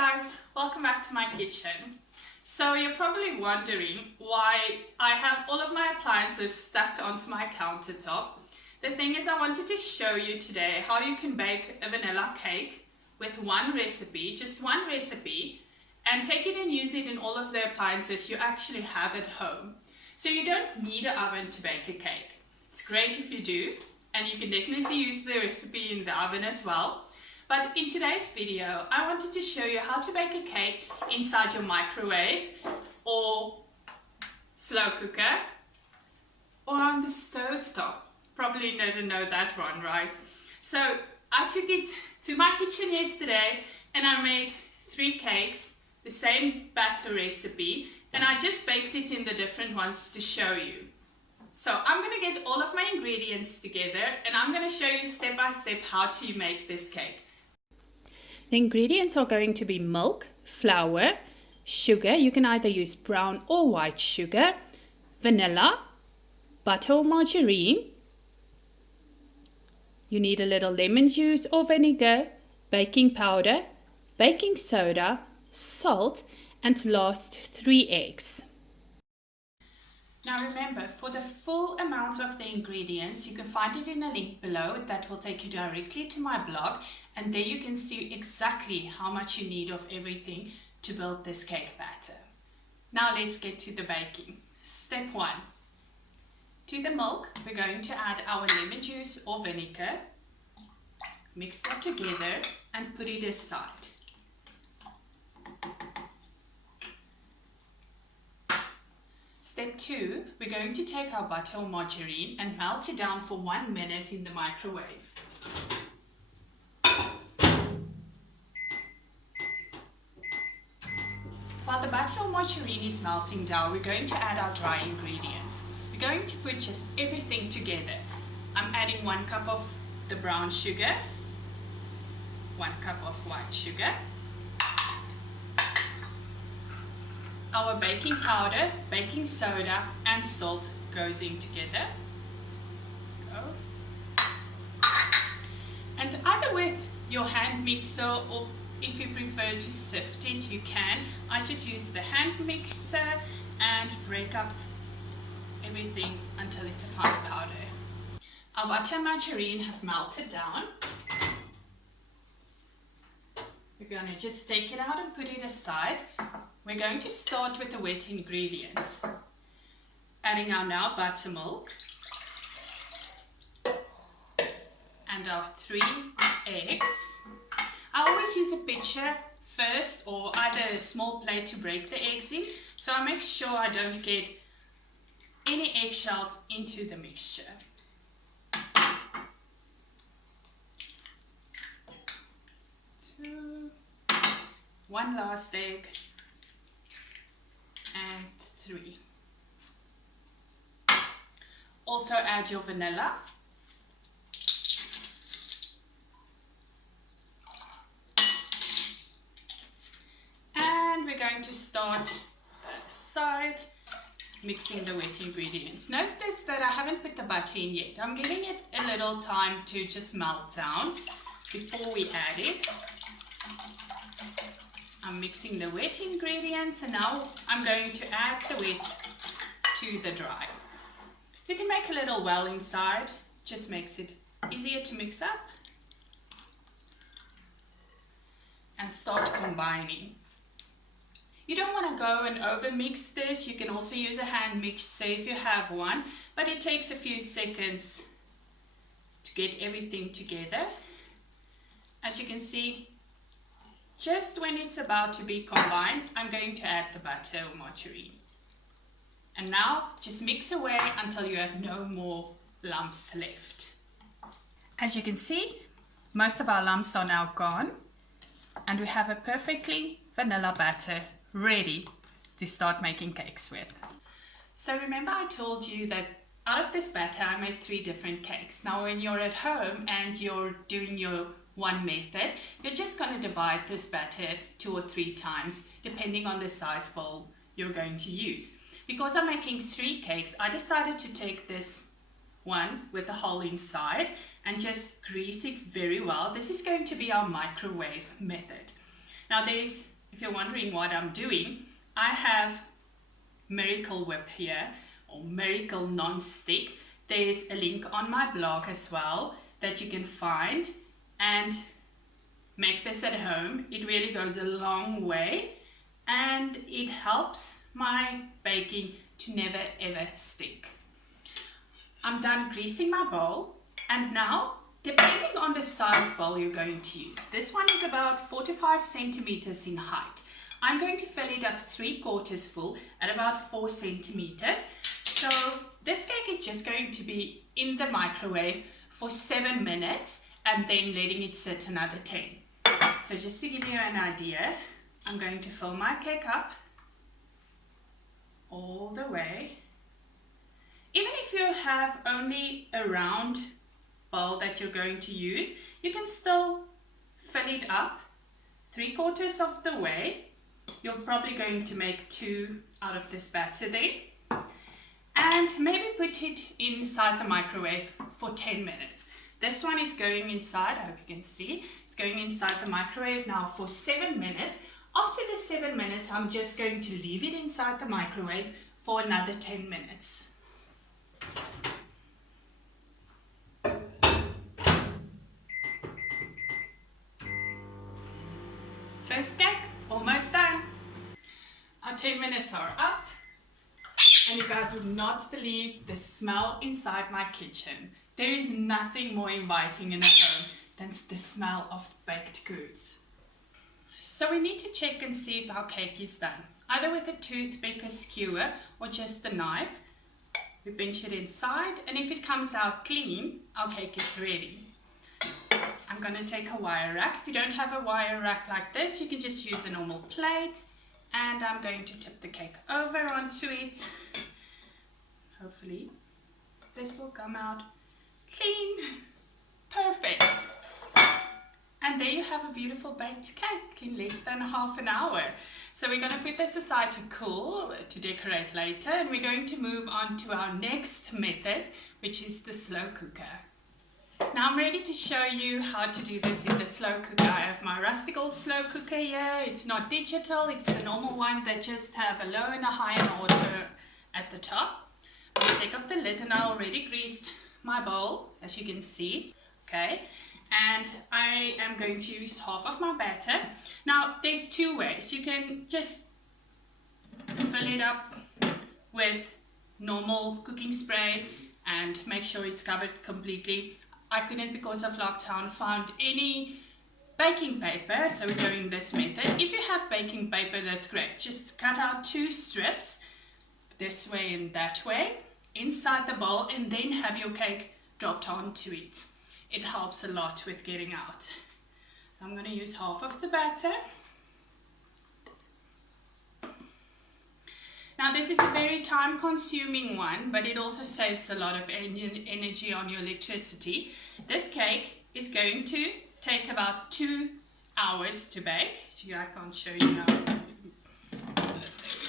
guys, welcome back to my kitchen. So you're probably wondering why I have all of my appliances stacked onto my countertop. The thing is, I wanted to show you today how you can bake a vanilla cake with one recipe, just one recipe, and take it and use it in all of the appliances you actually have at home. So you don't need an oven to bake a cake. It's great if you do, and you can definitely use the recipe in the oven as well. But in today's video, I wanted to show you how to bake a cake inside your microwave or slow cooker or on the stove top. Probably never know that one, right? So I took it to my kitchen yesterday and I made 3 cakes, the same batter recipe, and I just baked it in the different ones to show you. So I'm going to get all of my ingredients together and I'm going to show you step by step how to make this cake. The ingredients are going to be milk, flour, sugar, you can either use brown or white sugar, vanilla, butter or margarine. You need a little lemon juice or vinegar, baking powder, baking soda, salt, and last 3 eggs. Now remember, for the full amount of the ingredients, you can find it in a link below that will take you directly to my blog, and there you can see exactly how much you need of everything to build this cake batter. Now let's get to the baking. Step 1. To the milk, we're going to add our lemon juice or vinegar, mix that together and put it aside. Step 2, we're going to take our butter or margarine and melt it down for 1 minute in the microwave. While the butter or margarine is melting down, we're going to add our dry ingredients. We're going to put just everything together. I'm adding 1 cup of the brown sugar, 1 cup of white sugar, our baking powder, baking soda and salt goes in together. And either with your hand mixer or if you prefer to sift it, you can. I just use the hand mixer and break up everything until it's a fine powder. Our butter and margarine have melted down. We're going to just take it out and put it aside. We're going to start with the wet ingredients. Adding our now buttermilk and our 3 eggs. I always use a pitcher first or either a small plate to break the eggs in, so I make sure I don't get any eggshells into the mixture. 2, 1 last egg, and 3. Also add your vanilla. And we're going to start that side, mixing the wet ingredients. Notice that I haven't put the butter in yet. I'm giving it a little time to just melt down before we add it. I'm mixing the wet ingredients and now I'm going to add the wet to the dry. You can make a little well inside, just makes it easier to mix up. And start combining. You don't want to go and over mix this. You can also use a hand mixer if you have one, but it takes a few seconds to get everything together. As you can see, just when it's about to be combined, I'm going to add the butter or margarine. And now just mix away until you have no more lumps left. As you can see, most of our lumps are now gone and we have a perfectly vanilla batter ready to start making cakes with. So remember I told you that out of this batter I made 3 different cakes. Now when you're at home and you're doing your one method, you're just going to divide this batter 2 or 3 times depending on the size bowl you're going to use. Because I'm making 3 cakes, I decided to take this one with the hole inside and just grease it very well. This is going to be our microwave method. Now if you're wondering what I'm doing, I have Miracle Whip here, or Miracle Non-Stick. There's a link on my blog as well that you can find and make this at home. It really goes a long way and it helps my baking to never ever stick. I'm done greasing my bowl, and now, depending on the size bowl you're going to use, this one is about 4 to 5 centimeters in height. I'm going to fill it up 3/4 full at about 4 centimeters. So this cake is just going to be in the microwave for 7 minutes and then letting it sit another 10. So just to give you an idea, I'm going to fill my cake up all the way. Even if you have only a round bowl that you're going to use, you can still fill it up 3/4 of the way. You're probably going to make 2 out of this batter then. And maybe put it inside the microwave for 10 minutes. This one is going inside, I hope you can see. It's going inside the microwave now for 7 minutes. After the 7 minutes, I'm just going to leave it inside the microwave for another 10 minutes. First cake, almost done. Our 10 minutes are up. And you guys would not believe the smell inside my kitchen. There is nothing more inviting in a home than the smell of baked goods. So we need to check and see if our cake is done. Either with a toothpick, a skewer, or just a knife. We pinch it inside, and if it comes out clean, our cake is ready. I'm going to take a wire rack. If you don't have a wire rack like this, you can just use a normal plate. And I'm going to tip the cake over onto it. Hopefully this will come out clean. Perfect. And there you have a beautiful baked cake in less than half an hour. So we're going to put this aside to cool, to decorate later. And we're going to move on to our next method, which is the slow cooker. Now I'm ready to show you how to do this in the slow cooker. I have my rustic old slow cooker here. It's not digital, it's the normal one that just have a low and a high and auto at the top. I'm going to take off the lid, and I already greased my bowl, as you can see. Okay, and I am going to use half of my batter. Now there's 2 ways. You can just fill it up with normal cooking spray and make sure it's covered completely. I couldn't, because of lockdown, find any baking paper, so we're doing this method. If you have baking paper, that's great. Just cut out 2 strips, this way and that way, inside the bowl, and then have your cake dropped onto it. It helps a lot with getting out. So I'm going to use half of the batter. Now this is a very time consuming one, but it also saves a lot of energy on your electricity. This cake is going to take about 2 hours to bake. So I can't show you now. There we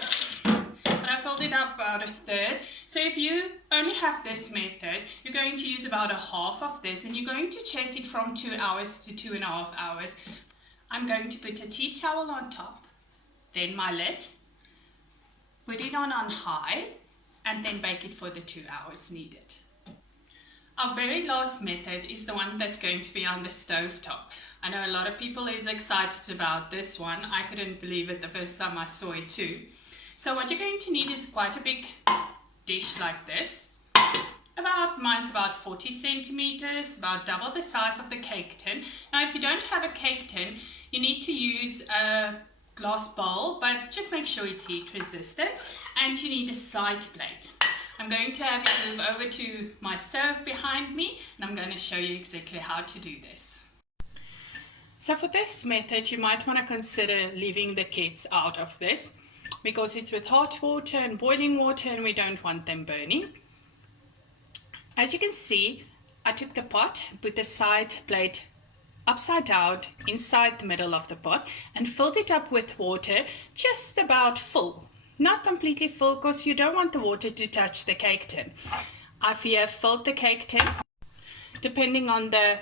go. But I filled it up about 1/3. So if you only have this method, you're going to use about 1/2 of this, and you're going to check it from 2 hours to 2.5 hours. I'm going to put a tea towel on top, then my lid. Put it on high, and then bake it for the 2 hours needed. Our very last method is the one that's going to be on the stove top. I know a lot of people is excited about this one. I couldn't believe it the first time I saw it too. So what you're going to need is quite a big dish like this. Mine's about 40 centimeters, about double the size of the cake tin. Now if you don't have a cake tin, you need to use a glass bowl, but just make sure it's heat resistant, and you need a side plate. I'm going to have you move over to my stove behind me, and I'm going to show you exactly how to do this. So for this method, you might want to consider leaving the kids out of this, because it's with hot water and boiling water, and we don't want them burning. As you can see, I took the pot and put the side plate upside down inside the middle of the pot and filled it up with water just about full. Not completely full, because you don't want the water to touch the cake tin. I've here filled the cake tin. Depending on the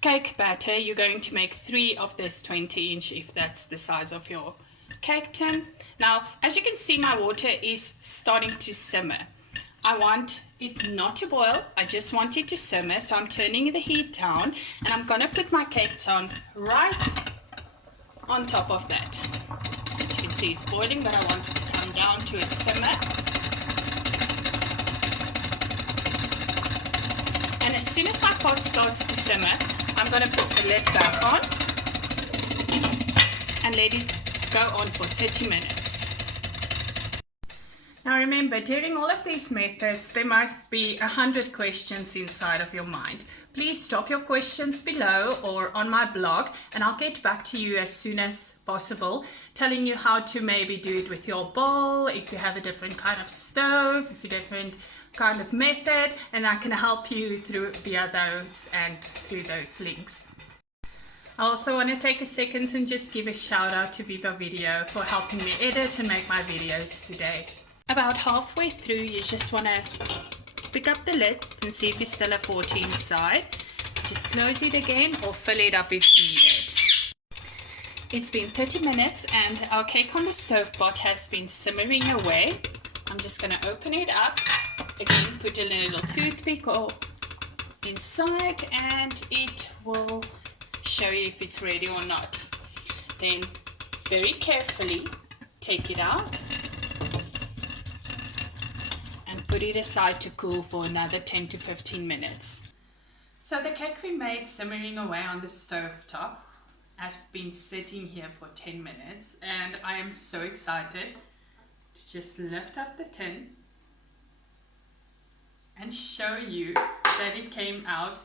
cake batter, you're going to make 3 of this 20-inch if that's the size of your cake tin. Now, as you can see, my water is starting to simmer. I want it not to boil, I just want it to simmer, so I'm turning the heat down and I'm gonna put my cake tin right on top of that. As you can see, it's boiling, but I want it to come down to a simmer. And as soon as my pot starts to simmer, I'm going to put the lid back on and let it go on for 30 minutes. Now remember, during all of these methods, there must be 100 questions inside of your mind. Please drop your questions below or on my blog, and I'll get back to you as soon as possible, telling you how to maybe do it with your bowl, if you have a different kind of stove, if you have a different kind of method, and I can help you through via those and through those links. I also want to take a second and just give a shout out to Viva Video for helping me edit and make my videos today. About halfway through, you just want to pick up the lid and see if you still have water inside. Just close it again or fill it up if needed. It's been 30 minutes and our cake on the stove pot has been simmering away. I'm just going to open it up. Again, put a little toothpick inside and it will show you if it's ready or not. Then very carefully take it out and put it aside to cool for another 10 to 15 minutes. So the cake we made simmering away on the stove top has been sitting here for 10 minutes and I am so excited to just lift up the tin and show you that it came out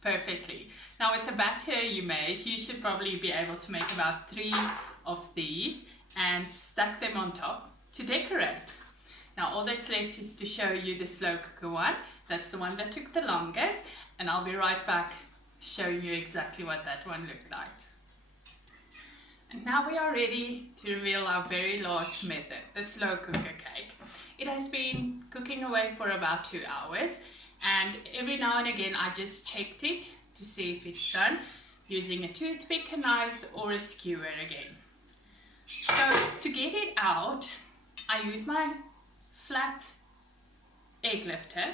perfectly. Now with the batter you made, you should probably be able to make about 3 of these and stack them on top to decorate. Now all that's left is to show you the slow cooker one. That's the one that took the longest, and I'll be right back showing you exactly what that one looked like. And now we are ready to reveal our very last method, the slow cooker cake. It has been cooking away for about 2 hours, and every now and again I just checked it to see if it's done using a toothpick, a knife or a skewer again. So to get it out, I use my flat egg lifter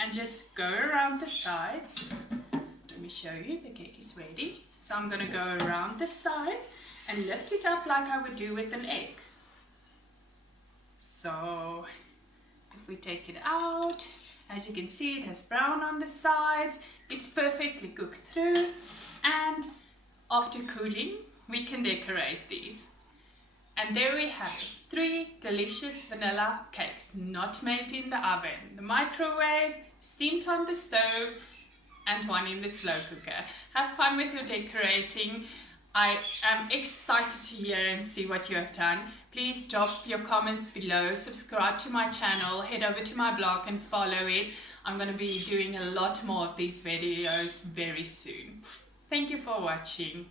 and just go around the sides. Let me show you, the cake is ready. So I'm going to go around the sides and lift it up like I would do with an egg. So if we take it out, as you can see, it has brown on the sides. It's perfectly cooked through, and after cooling we can decorate these. And there we have it, 3 delicious vanilla cakes, not made in the oven, the microwave, steamed on the stove, and one in the slow cooker. Have fun with your decorating. I am excited to hear and see what you have done. Please drop your comments below, subscribe to my channel, head over to my blog and follow it. I'm going to be doing a lot more of these videos very soon. Thank you for watching.